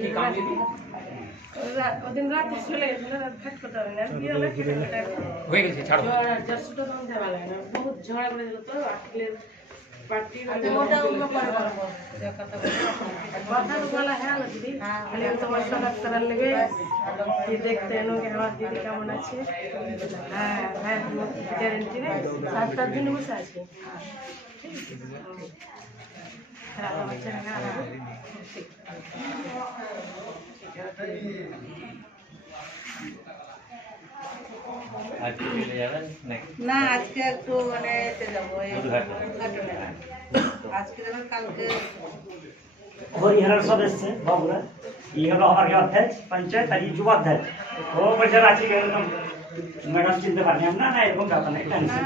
কি কাম দিদি ওদিন রাতে চলে গেছিল, রাত থাকতে হবে না, কি হলো হয়ে গেছে ছাড়ো জসটা দাম দেওয়া লাগে না, বহুত ঝগড়া করে দিল তো আটকেলের পার্টি কথা তো বলা হ্যাঁ দিদি, খালি তোমার সকাল করার লেগে কি দেখতে এনো আমার দিদি কেমন আছে। হ্যাঁ হ্যাঁ গ্যারেন্টি নেই, 7-8 দিন বসে আছে। খারাপ হচ্ছে না, খারাপ না আজকে একটু মানে যাবো আজকে যেমন কালকে হরিহরের সব এসছে বাবুরা, ই হলো আমার অধ্যক্ষ পঞ্চায়েত আর ই যুবাধ্যক্ষ। ও বলছে রাঁচি গেল ম্যাডাম চিনতে পারিনি না, না এরকম ব্যাপার নেই, টেনশন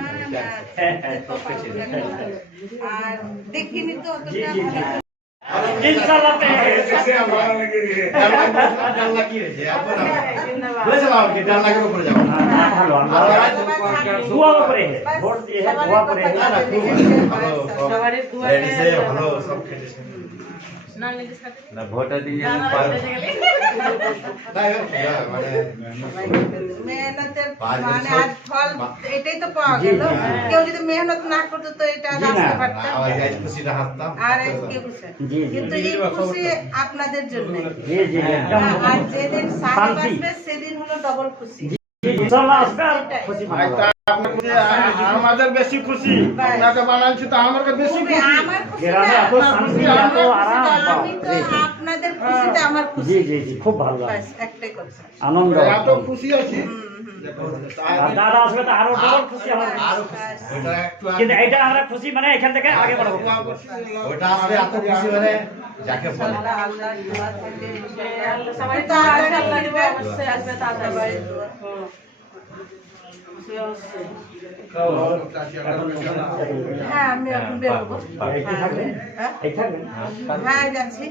আর দেখিনি তো জি অতটা জি জি ইনশাআল্লাহ ভালো দুয়া করে ভোট দিয়ে দুয়া করে না ভোটে দিয়ে মেহনতের মানে আজ ফল এটাই তো পাওয়া গেল। কেউ যদি মেহনত না করতো তো এটা আসতে পারতাম আর আজকে খুশি, কিন্তু এই খুশি আপনাদের জন্য। আর যেদিন সাহেব আসবে সেদিন হলো ডবল খুশি। আমাদের বেশি খুশি, আপনাকে বানাচ্ছি তো আমাকে বেশি খুশি। আমার খুশি আমি তো আপনাদের খুশিতে আমার খুশি। জি জি জি খুব ভালো লাগে, বাস একটাই কথা, আনন্দ এত খুশি আছি। দাদা আসবে তো আরো ডবল খুশি আমার, কিন্তু এটা আমরা খুশি মানে এখান থেকে আগে বাড়াবো। ওটা আসবে এত খুশি মানে যাকে বলে আল্লাহ দোয়া করলে ইনশাআল্লাহ সবাই তো আল্লাহ দিবে, অবশ্যই আসবে তাড়াতাড়ি। হ্যাঁ আমি এখন বেরোবো। এই থাকবেন, এই থাকবেন। হ্যাঁ যাচ্ছি।